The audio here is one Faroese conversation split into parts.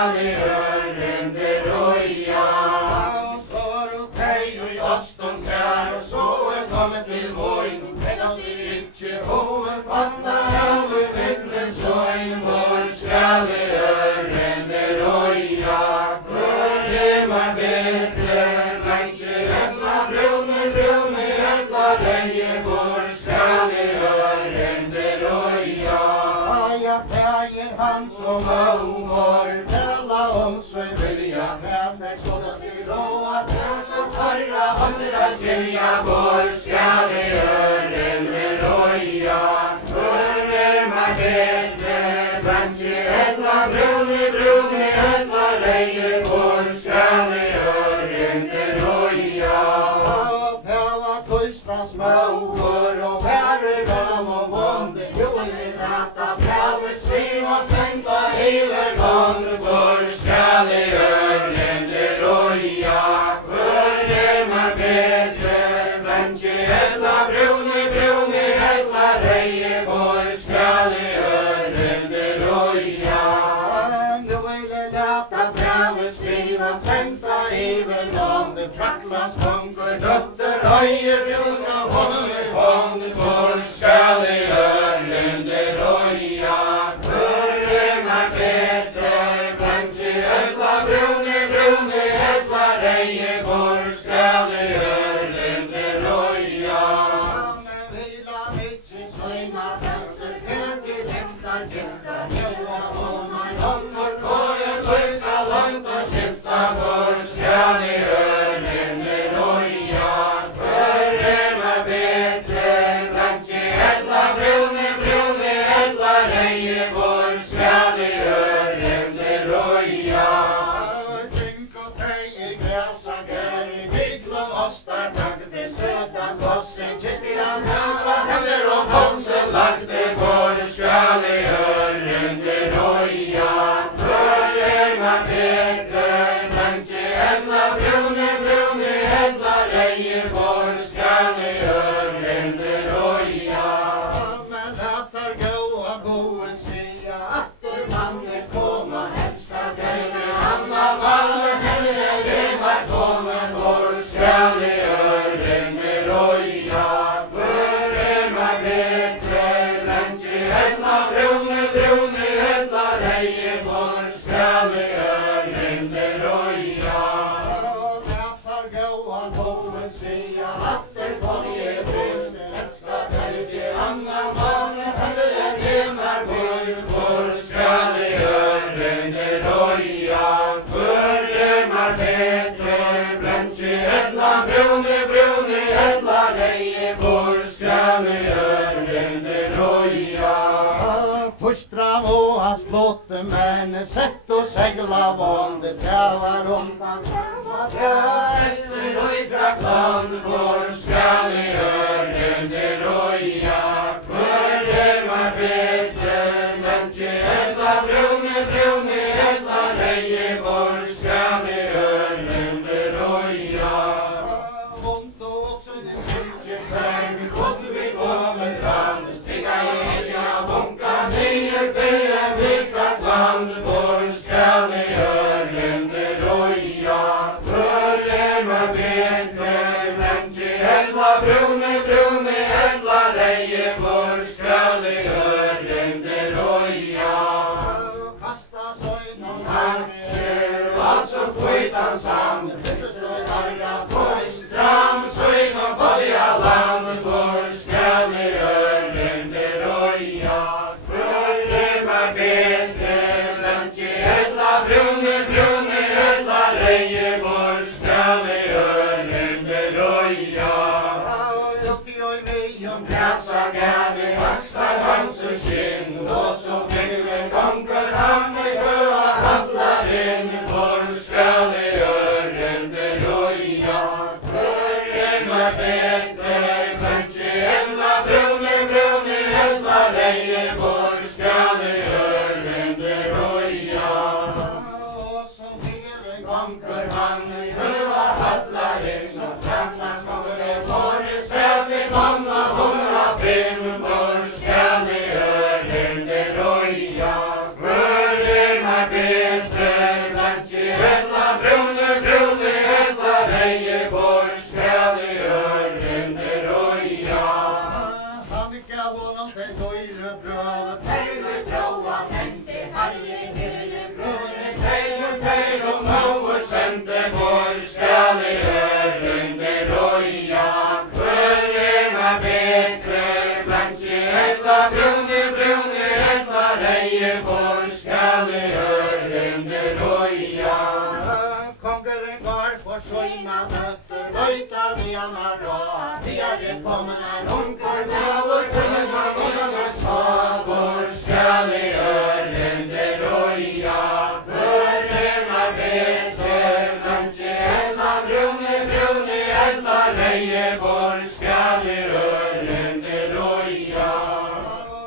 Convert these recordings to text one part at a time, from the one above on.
skal I ørende røya. Slår opp hei og I Aston fjær, og så kommet til vågen. Men at I ikke hoven fanna av I midten søgn, hvor skal I ørende røya. For det var bedre, men ikke etla brune, etla røye, hvor skal I ørende røya. Jeg pleier han som over, tala om seg vilja, jeg skåda til råa, tala tarra, hastra skilja, hvor skal I ørende røya. For meg bedre, blant etla brune, etla røye, hvor skal I ørende røya. Pæva tøystra småur, og pære ram og vonde, jo I lata pæve skriva senta hever gang, hvor skal I ørende røya. For det var bedre, blant etla brune, etla røye, hvor skal I ørende røya. Nu ville lata pæve skriva senta hever gang, det fraklas konkur, døtter øyer, du skal holde med hånd, hvor skal I ørende røya. For det var bedre, blant etla brune, etla røye, hvor skal I ørende røya. Men vila ikke søgna etter, til ekta gifta, jøa og meg hånder, kåren løyska langt og skifta, hvor skal I ørende røya. For det var bedre, blant etla brune, etla røye, hvor skal I ørende røya. Trink og tei I græsa gæri, viklom ostar takte, søta gossen, kistiran høva, hender og halse lagde, hvor skal I ørende røya. For det var bedre, blant etla brune, etla røye, hvor skal I ørende røya. Men latar gåa goen sia, atter manne koma, elskar deg, anna manne hellre levar komen, hvor skal I ørende røya. For det var bedre, blant etla brune, etla røye, hvor skal I ørende røya. Latar gåa goen sia, atter konje brist, elskar deg, anna manne hellre levar komen, hvor skal I ørende røya. For det var bedre, blant etla brune, etla røye, hvor skal I ørende røya. Pustra våas blåtte, men sett og segla vonde, trævar omkans, Ester og ifra klan, hvor skal I ørende røya. For det var bedre, blant etla brune, etla røye, hvor skal I ørende røya. Vondt og også det sykje seg, kodde vi kommer fram, stiga I ikke av bunka nye fyrre vi fra klan, hvor skal I ørende røya. For det var bedre, blant etla brune, etla røye, hvor skal I ørende røya. Kasta søgnen harsjer, altså tøytan sand, Kristus står harra på I stram, søgnen folja land, hvor skal I ørende røya. For det var bedre, blant etla brune, etla røye, hvor skal I ørende røya. Lutti og vi om græsa gæri, akstar hans og skinn, og så bygger gonger han I høa handlar inn, hvor skal I ørende Mariana Rå, vi är kommen en onkar med vår kunga gångarna sa, vår skall i ölen det roja, för remar beter, kanske ella bruni, ella reje, vår skall i ölen det roja.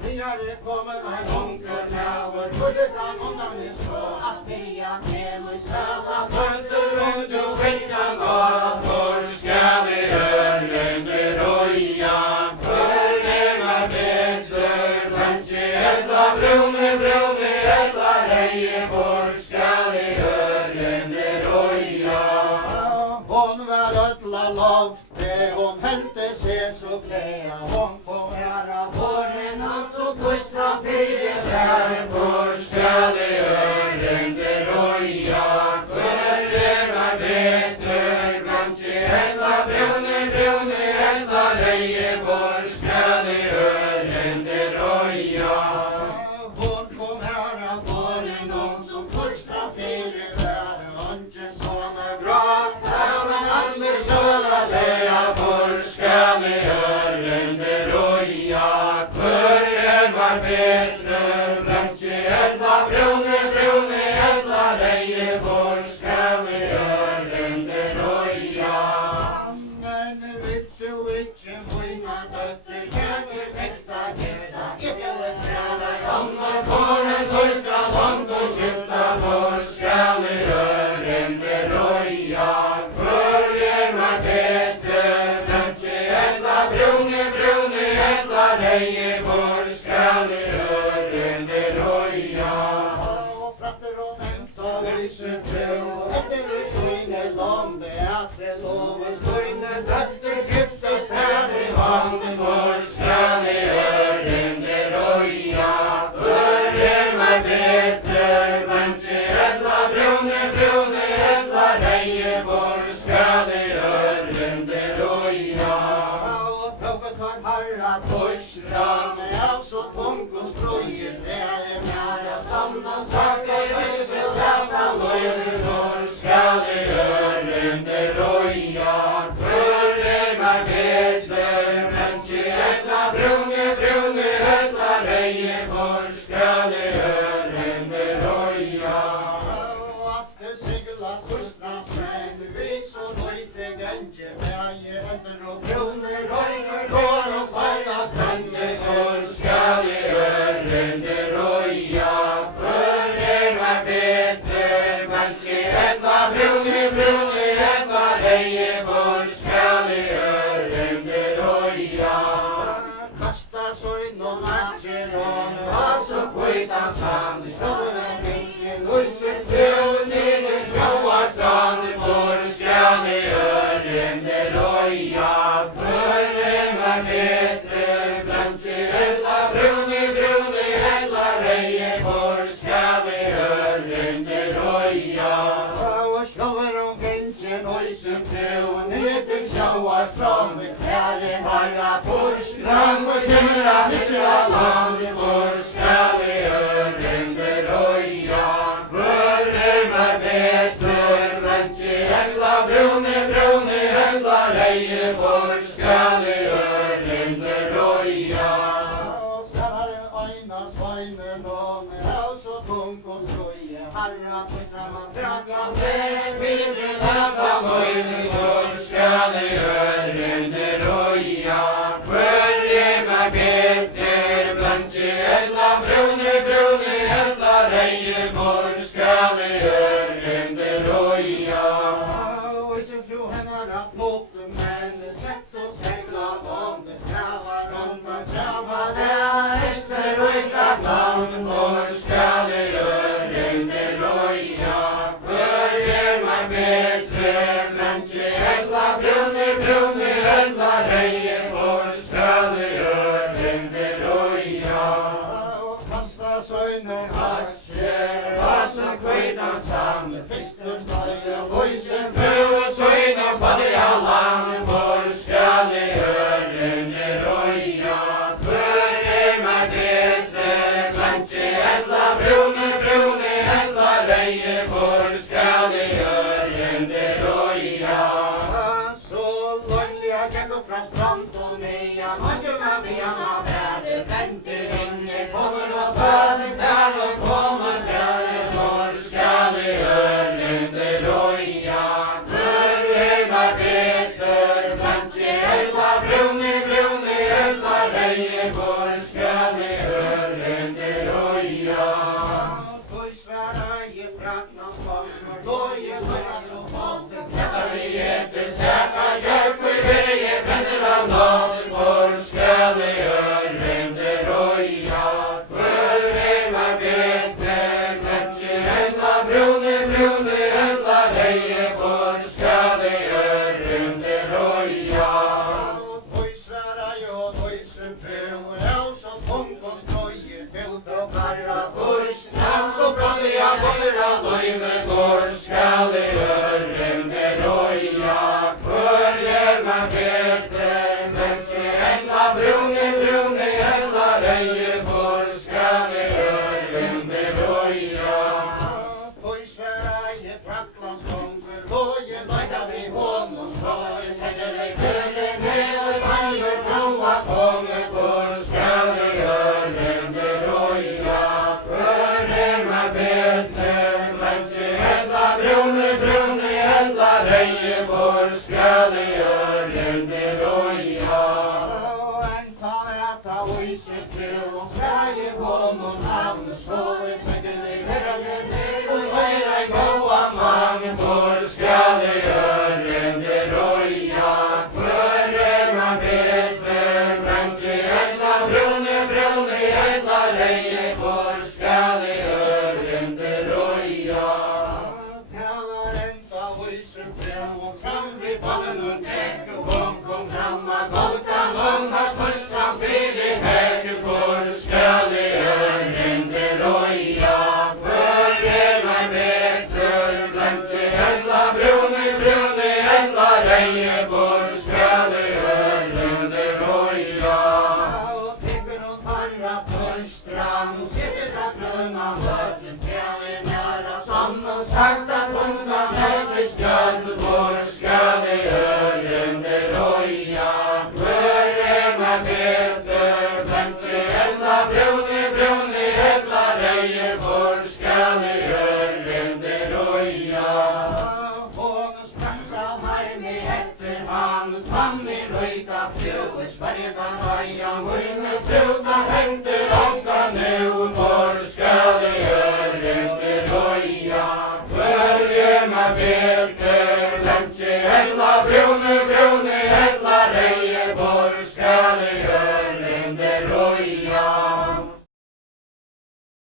Vi är kommen en onkar med vår kunga gångarna sa, Asperia, Kemu, Sala, Pönter, du veckan var, vår skall i ölen det roja, för remar beter, kanske ella bruni, ella reje, vår skall i ölen det roja. Hon var ötla lofte, hon hänte sig så glädja, hon kom ära våren och så kustra fyra sär, vår skall i ölen det roja, för remar beter, kanske ella bruni, ella reje, vår skall i ölen det roja. Hon kom här av våren och som kustra fyra sär, inte såna gråta, men aldrig såna leja, vår skall i ölen det roja, för remar beter, kanske ella bruni, ella reje, vår skall i ölen det roja. Men vet du inte, mina dötter, jag vill äkta gifta, jag vill träna om på den första långt och skifta, vår skall i ölen det roja, för remar beter, kanske ella bruni, ella reje, vår skall i ölen det roja. Och fratter och vänta, lyser fru, efter du syner lånde, att det lovar stöjne dötter giftast här i handen, vår skall i ölen det roja, för remar beter, kanske ella bruni, ella reje, vår skall i ölen det roja. Och puffet har harrat torsran, alltså tångkonstrojit, det är nära samma saker, just för läta löjden, vår skall i ölen det roja, för remar beter, kanske ella bruni, ella reje, vår skall i ölen det roja. Och att det seglar kustans män, vi så lojte gänge, väje änder och brunner, röjner, går och färras stänge, vår skall i ölen det roja, för remar beter, kanske ella bruni, ella reje, vår skall i ölen det roja. Kasta sorgen och matcheron, alltså kvitan sand, sjören vinchen, ulsen fru, tiden skåar strand, vår skall i ölen det roja, för remar beter, kanske ella bruni, ella reje, vår skall i ölen det roja. Och själver om vinchen, ulsen fru, tiden skåar strand, klären harra torstrand, och känner han inte alland, vår skall i ölen det roja, för remar beter, kanske ella bruni, ella reje, vår skall i ölen det roja. Och skallare öjna svajnen och med haus och tångkonstrojje, harra på samma braggande, vill inte läta löjden, vår skall i ölen det roja, för remar beter, kanske ella bruni, ella reje, vår skall i ölen det roja. Och så fru hennar haft moten, men sätt och segla om det trävar om man samma där, öster och ifrån land, vår skall i ölen det roja, för remar beter, kanske ella bruni, Frakklands kongur, logi løyra så båten. Kjæpar vi etter sætra kjærk, vi verje brenner av nåden, hvor skal i ørende røya? Hvor var bedre, kanskje ella brune, brune ella reie, hvor skal i ørende røya? Tøysvara jo tøysen fru, og som tungons trøye, ut og farra tøysnan, så brannliga borra løyve, hvor skal i ørende røya? Hvor man bedre, kanskje ella brune, brune ella reie, hvor skal i ørende røya? Tøysvara je Frakklands kongur, logi løyga vi honom, slåi setter ei fyrre ned, og vanjer blåa kongur, hvor skal i ørende røya? Hvor man bedre, kanskje ella brune, brune ella reie, hvor skal i ørende røya? En tar etta oise fru, og sverige honom navn, slåi setter ei fyrre ned, og vanjer ei blåa mann, hvor skal i ørende røya? Hvor man bedre, kanskje ella brune, brune ella reie, hvor skal i ørende røya? Det var enda oise fru, og fram vid ballen og trekke, kom fram av golkan, og har tørstan fyri herke, hvor skal i ørende røya? Hvor man bedre, kanskje ella brune, brune ella reie, hvor skal i ørende røya? Og tipper og tarra tørstran, sitter av grønna høtten, fjellir næra sann, og sagt at hundan er til skjønn, hvor skal i ørende røya? Hvor man bedre, kanskje ella brune, brune ella reie, hvor skal i ørende røya? Hon sprang av armi etter han, fann i røyka fru, sperga røya, munne tuta hengter